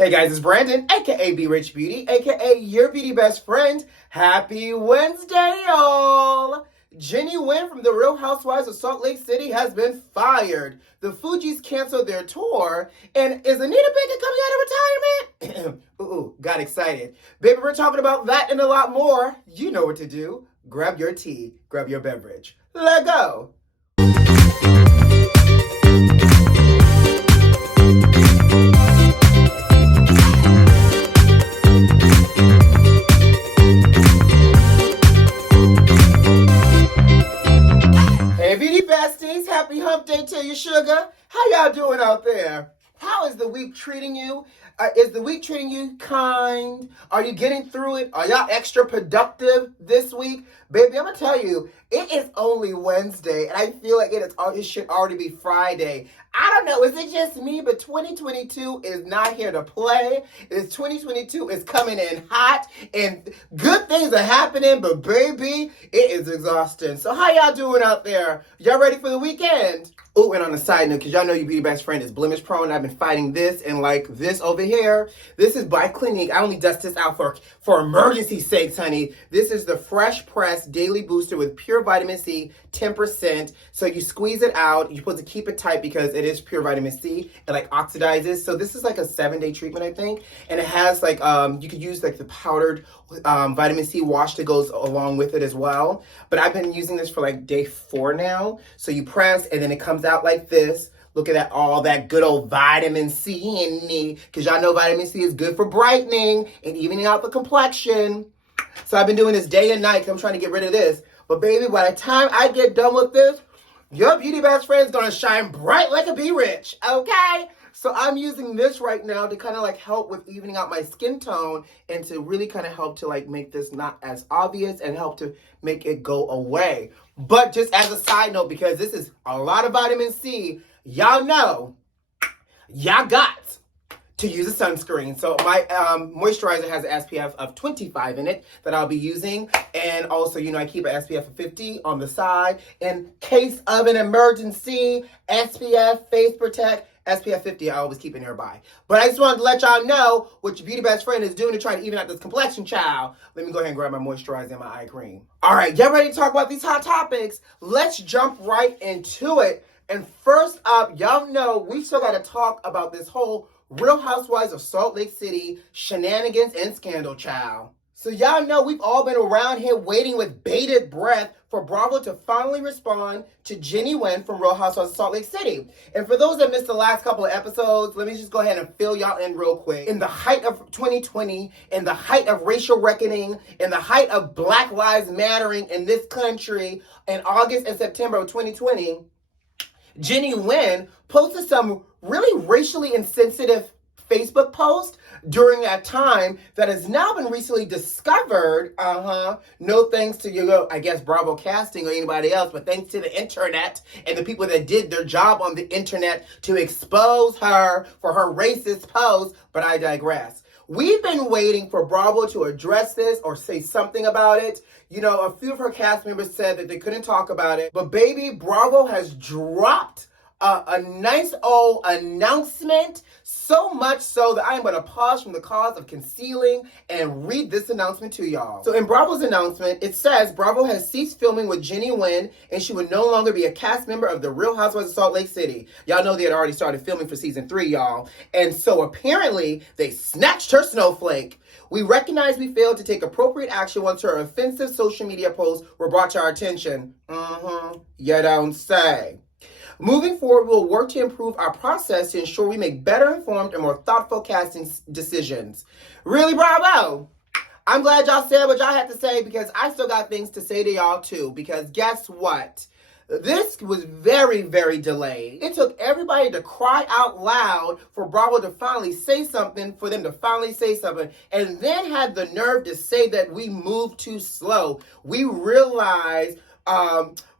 Hey guys, it's Brandon, aka B.Rich Beauty, aka your beauty best friend. Happy Wednesday, y'all! JENNIE Nguyen from The Real Housewives of Salt Lake City has been fired. The FUGEES canceled their tour, and is ANITA BAKER coming out of retirement? Got excited. Baby, we're talking about that and a lot more. You know what to do. Grab your tea, grab your beverage. Let go! Hey beauty besties, happy hump day to you, sugar. How y'all doing out there? How is the week treating you? Is the week treating you kind? Are you getting through it? Are y'all extra productive this week? Baby, I'm gonna tell you, it is only Wednesday, and I feel like it should already be Friday. I don't know, is it just me? But 2022 is not here to play. 2022 is coming in hot, and good things are happening, but baby, it is exhausting. So how y'all doing out there? Y'all ready for the weekend? Oh, and on a side note, because y'all know your beauty best friend is blemish prone, I've been fighting this, and like this over here, this is by Clinique. I only dust this out for emergency sakes, honey. This is the Fresh Press Daily Booster with pure vitamin C, 10%. So you squeeze it out. You're supposed to keep it tight because it is pure vitamin C. It like oxidizes. So this is like a 7-day treatment, I think. And it has like, you could use like the powdered vitamin C wash that goes along with it as well. But I've been using this for like day 4 now. So you press and then it comes out like this. Look at that, all that good old vitamin C in me. Because y'all know vitamin C is good for brightening and evening out the complexion. So I've been doing this day and night because I'm trying to get rid of this. But baby, by the time I get done with this, your beauty best friend is going to shine bright like a B.Rich, okay? So I'm using this right now to kind of like help with evening out my skin tone and to really kind of help to like make this not as obvious and help to make it go away. But just as a side note, because this is a lot of vitamin C, y'all know, y'all got to use a sunscreen. So my moisturizer has an SPF of 25 in it that I'll be using. And also, you know, I keep an SPF of 50 on the side. In case of an emergency, SPF, Face Protect, SPF 50, I always keep it nearby. But I just wanted to let y'all know what your beauty best friend is doing to try to even out this complexion, child. Let me go ahead and grab my moisturizer and my eye cream. All right, y'all ready to talk about these hot topics? Let's jump right into it. And first up, y'all know we still got to talk about this whole Real Housewives of Salt Lake City shenanigans and scandal, child. So y'all know we've all been around here waiting with bated breath for Bravo to finally respond to JENNIE Nguyen from Real Housewives of Salt Lake City. And for those that missed the last couple of episodes, let me just go ahead and fill y'all in real quick. In the height of 2020, in the height of racial reckoning, in the height of Black Lives Mattering in this country, in August and September of 2020, JENNIE Nguyen posted some really racially insensitive Facebook post during that time that has now been recently discovered. No thanks to I guess Bravo Casting or anybody else, but thanks to the internet and the people that did their job on the internet to expose her for her racist post. But I digress. We've been waiting for Bravo to address this or say something about it. You know, a few of her cast members said that they couldn't talk about it. But baby, Bravo has dropped a nice old announcement, so much so that I'm going to pause from the cause of concealing and read this announcement to y'all. So in Bravo's announcement, it says Bravo has ceased filming with JENNIE Nguyen and she would no longer be a cast member of The Real Housewives of Salt Lake City. Y'all know they had already started filming for season 3, y'all. And so apparently they snatched her snowflake. We recognize we failed to take appropriate action once her offensive social media posts were brought to our attention. You don't say. Moving forward, we'll work to improve our process to ensure we make better informed and more thoughtful casting decisions. Really, Bravo? I'm glad y'all said what y'all had to say because I still got things to say to y'all too. Because guess what? This was very, very delayed. It took everybody to cry out loud for Bravo to finally say something, for them to finally say something, and then had the nerve to say that we moved too slow. We realized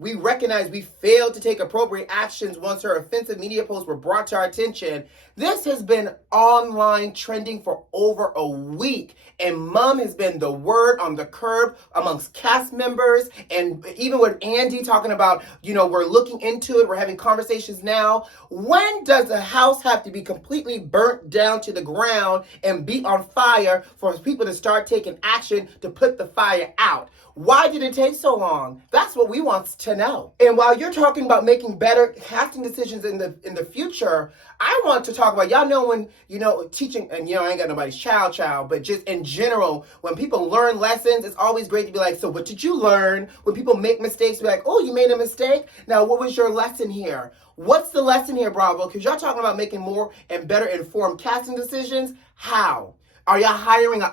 We recognize we failed to take appropriate actions once her offensive media posts were brought to our attention. This has been online trending for over a week, and mom has been the word on the curb amongst cast members, and even with Andy talking about, we're looking into it, we're having conversations now. When does the house have to be completely burnt down to the ground and be on fire for people to start taking action to put the fire out? Why did it take so long? That's what we want to know. And while you're talking about making better casting decisions in the future, I want to talk about, y'all know when, teaching, and I ain't got nobody's child, but just in general, when people learn lessons, it's always great to be like, so what did you learn? When people make mistakes, be like, oh, you made a mistake? Now, what was your lesson here? What's the lesson here, Bravo? Because y'all talking about making more and better informed casting decisions. How? Are y'all hiring an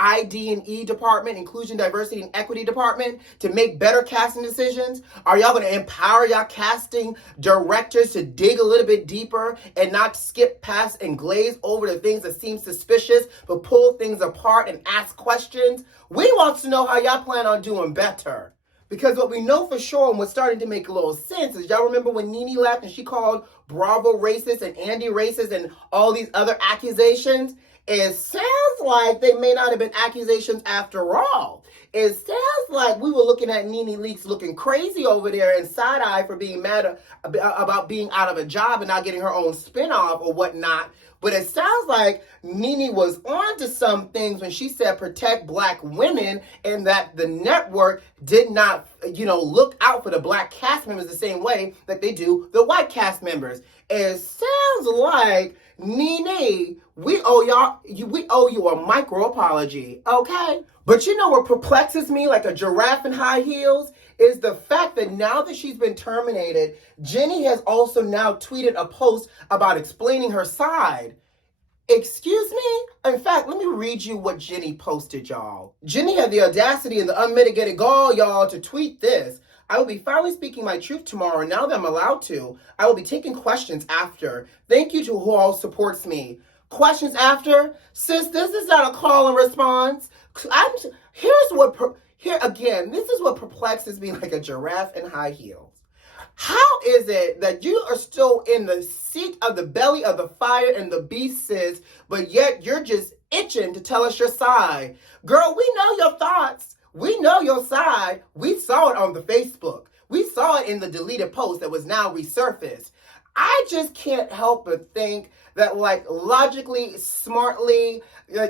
ID&E department, inclusion, diversity, and equity department to make better casting decisions? Are y'all going to empower y'all casting directors to dig a little bit deeper and not skip past and glaze over the things that seem suspicious, but pull things apart and ask questions? We want to know how y'all plan on doing better. Because what we know for sure and what's starting to make a little sense is, y'all remember when NeNe left and she called Bravo racist and Andy racist and all these other accusations? It sounds like they may not have been accusations after all. It sounds like we were looking at NeNe Leakes looking crazy over there and side-eye for being mad about being out of a job and not getting her own spinoff or whatnot. But it sounds like NeNe was onto some things when she said protect black women, and that the network did not, look out for the black cast members the same way that they do the white cast members. It sounds like, NeNe, we owe you a micro apology, okay? But what perplexes me like a giraffe in high heels is the fact that now that she's been terminated, Jennie has also now tweeted a post about explaining her side. Excuse me? In fact, let me read you what Jennie posted, y'all. Jennie had the audacity and the unmitigated gall, y'all, to tweet this. I will be finally speaking my truth tomorrow. Now that I'm allowed to, I will be taking questions after. Thank you to who all supports me. Questions after? Sis, this is not a call and response. This is what perplexes me like a giraffe in high heels. How is it that you are still in the seat of the belly of the fire and the beast, sis, but yet you're just itching to tell us your side? Girl, we know your thoughts. We know your side. We saw it on the Facebook. We saw it in the deleted post that was now resurfaced. I just can't help but think that, logically, smartly,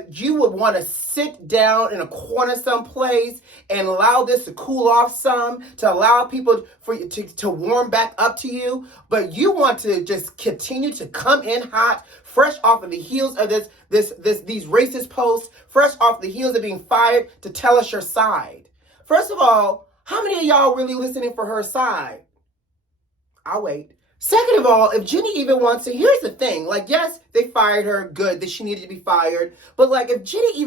you would want to sit down in a corner someplace and allow this to cool off some, to allow people for you to warm back up to you. But you want to just continue to come in hot, fresh off of the heels of these racist posts, fresh off the heels of being fired, to tell us your side. First of all, how many of y'all really listening for her side? I'll wait. Second of all, if Jennie even wants to, here's the thing. Yes, they fired her. Good that she needed to be fired. But if Jennie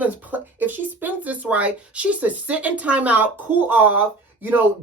if she spins this right, she should sit in timeout, cool off,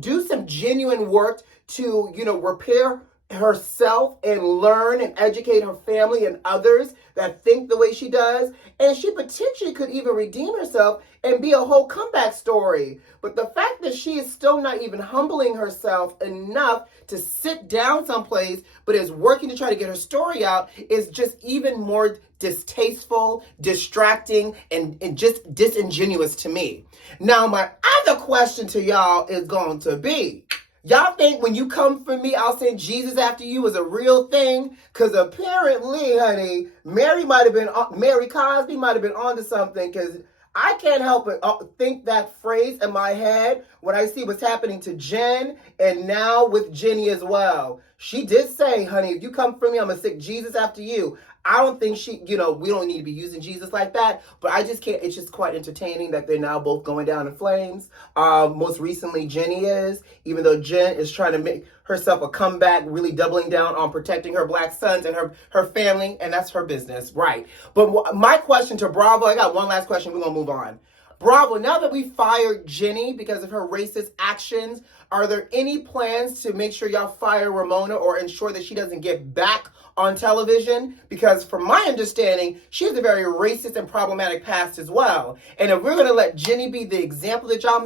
do some genuine work to, repair herself and learn and educate her family and others that think the way she does. And she potentially could even redeem herself and be a whole comeback story. But the fact that she is still not even humbling herself enough to sit down someplace, but is working to try to get her story out, is just even more distasteful, distracting, and just disingenuous to me. Now, my other question to y'all is going to be, y'all think when you come for me, I'll send Jesus after you is a real thing? Because apparently, honey, Mary Cosby might have been onto something, because I can't help but think that phrase in my head when I see what's happening to Jen and now with Jennie as well. She did say, honey, if you come for me, I'm going to stick Jesus after you. I don't think we don't need to be using Jesus like that, but I just can't. It's just quite entertaining that they're now both going down in flames. Most recently, Jennie is, even though Jen is trying to make herself a comeback, really doubling down on protecting her black sons and her family, and that's her business, right? But my question to Bravo, I got one last question, we're going to move on. Bravo, now that we fired Jennie because of her racist actions, are there any plans to make sure y'all fire Ramona or ensure that she doesn't get back on television, because from my understanding, she has a very racist and problematic past as well. And if we're going to let Jennie be the example that y'all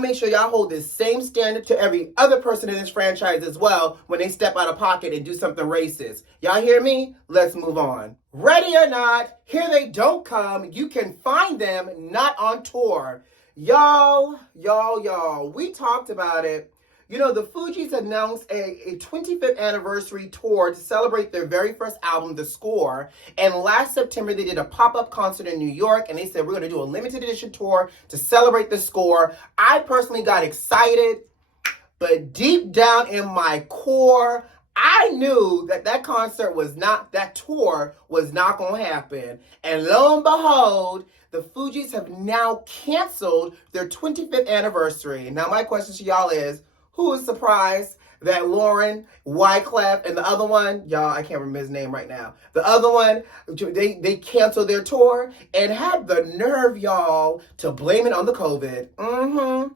make sure y'all hold this same standard to every other person in this franchise as well when they step out of pocket and do something racist. Y'all hear me? Let's move on. Ready or not, here they don't come. You can find them not on tour. Y'all, we talked about it. You know, the FUGEES announced a 25th anniversary tour to celebrate their very first album, The Score. And last September, they did a pop-up concert in New York, and they said, we're going to do a limited edition tour to celebrate The Score. I personally got excited, but deep down in my core, I knew that tour was not going to happen. And lo and behold, the FUGEES have now canceled their 25th anniversary. Now, my question to y'all is, who is surprised that Lauren, Wyclef, and the other one, y'all, I can't remember his name right now. The other one, they canceled their tour and had the nerve, y'all, to blame it on the COVID.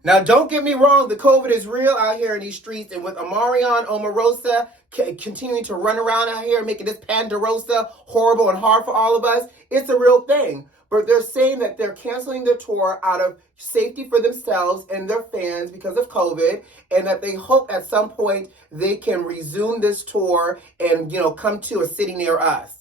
Now, don't get me wrong, the COVID is real out here in these streets, and with Omarion Omarosa continuing to run around out here making this Pandarosa horrible and hard for all of us, it's a real thing. But they're saying that they're canceling their tour out of safety for themselves and their fans because of COVID, and that they hope at some point they can resume this tour and, come to a city near us.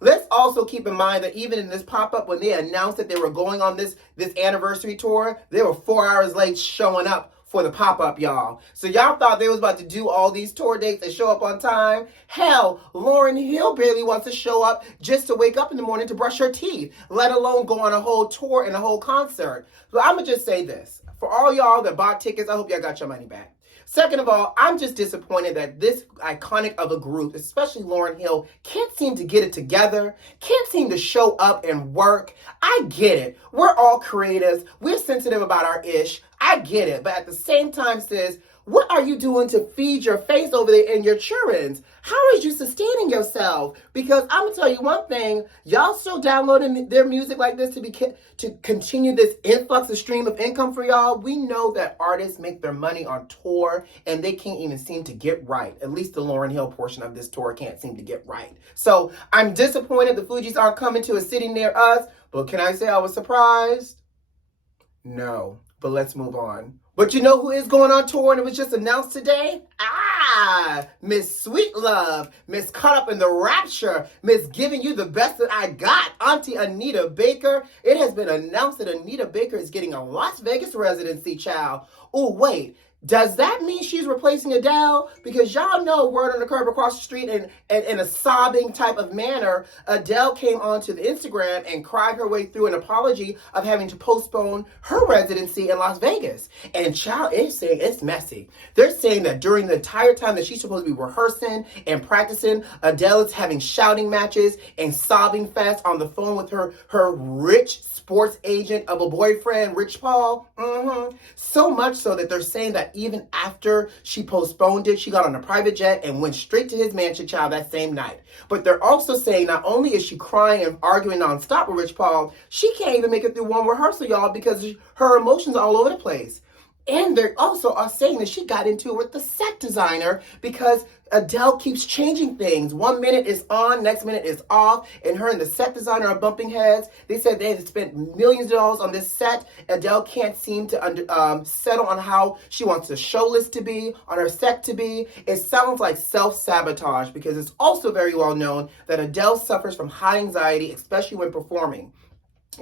Let's also keep in mind that even in this pop-up, when they announced that they were going on this anniversary tour, they were 4 hours late showing up for the pop-up, y'all. So y'all thought they was about to do all these tour dates and show up on time? Hell, Lauryn Hill barely wants to show up just to wake up in the morning to brush her teeth, let alone go on a whole tour and a whole concert. So I'm going to just say this. For all y'all that bought tickets, I hope y'all got your money back. Second of all, I'm just disappointed that this iconic of a group, especially Lauryn Hill, can't seem to get it together, can't seem to show up and work. I get it. We're all creatives. We're sensitive about our ish. I get it. But at the same time, sis, what are you doing to feed your face over there in your children's? How is you sustaining yourself? Because I'm going to tell you one thing, y'all still downloading their music like this to continue this influx of stream of income for y'all. We know that artists make their money on tour and they can't even seem to get right. At least the Lauryn Hill portion of this tour can't seem to get right. So I'm disappointed the FUGEES aren't coming to a city near us, but can I say I was surprised? No, but let's move on. But you know who is going on tour and it was just announced today? Miss Sweet Love, Miss Caught Up in the Rapture, Miss Giving You the Best That I Got, Auntie Anita Baker. It has been announced that Anita Baker is getting a Las Vegas residency, child. Oh, wait. Does that mean she's replacing Adele? Because y'all know, word on the curb across the street in a sobbing type of manner, Adele came onto the Instagram and cried her way through an apology of having to postpone her residency in Las Vegas. And child is saying it's messy. They're saying that during the entire time that she's supposed to be rehearsing and practicing, Adele is having shouting matches and sobbing fest on the phone with her rich sports agent of a boyfriend, Rich Paul. So much so that they're saying that even after she postponed it, she got on a private jet and went straight to his mansion, child, that same night. But they're also saying not only is she crying and arguing nonstop with Rich Paul, she can't even make it through one rehearsal, y'all, because her emotions are all over the place. And they also are saying that she got into it with the set designer because Adele keeps changing things. 1 minute is on, next minute is off, and her and the set designer are bumping heads. They said they had spent millions of dollars on this set. Adele can't seem to settle on how she wants the show list to be, on her set to be. It sounds like self-sabotage because it's also very well known that Adele suffers from high anxiety, especially when performing.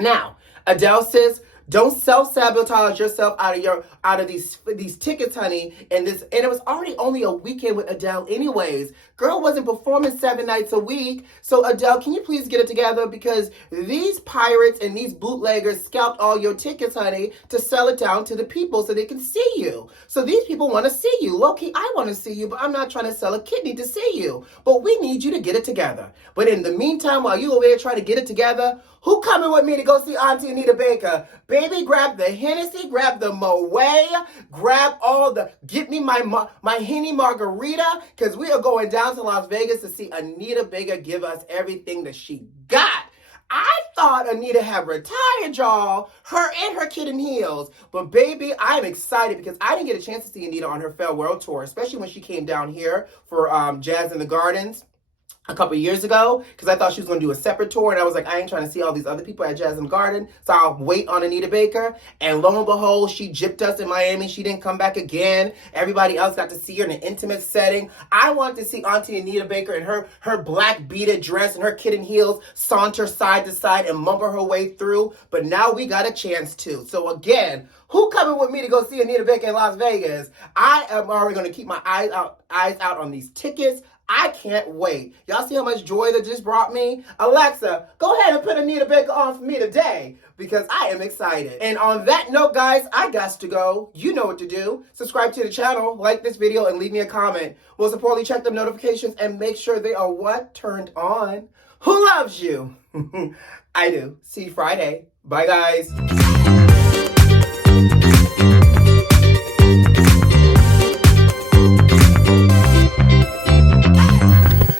Now, Adele says, don't self-sabotage yourself out of these tickets, honey. And it was already only a weekend with Adele anyways. Girl wasn't performing 7 nights a week. So Adele, can you please get it together? Because these pirates and these bootleggers scalped all your tickets, honey, to sell it down to the people so they can see you. So these people want to see you. Low-key, I want to see you, but I'm not trying to sell a kidney to see you. But we need you to get it together. But in the meantime, while you over there trying to get it together, who coming with me to go see Auntie Anita Baker? Baby, grab the Hennessy, grab the Moet, grab get me my Henny Margarita, because we are going down to Las Vegas to see Anita Baker give us everything that she got. I thought Anita had retired, y'all, her and her kid in heels. But baby, I'm excited because I didn't get a chance to see Anita on her farewell tour, especially when she came down here for Jazz in the Gardens. a couple years ago because I thought she was going to do a separate tour, and I was like, I ain't trying to see all these other people at Jasmine Garden, so I'll wait on Anita Baker. And lo and behold, she gypped us in Miami. She didn't come back again. Everybody else got to see her in an intimate setting. I wanted to see Auntie Anita Baker in her black beaded dress and her kitten heels saunter side to side and mumble her way through, but now we got a chance to. So again, who coming with me to go see Anita Baker in Las Vegas? I am already going to keep my eyes out on these tickets. I can't wait. Y'all see how much joy that just brought me? Alexa, go ahead and put Anita Baker on for me today because I am excited. And on that note, guys, I got to go. You know what to do. Subscribe to the channel, like this video, and leave me a comment. Most importantly, check them notifications and make sure they are what? Turned on. Who loves you? I do. See you Friday. Bye, guys.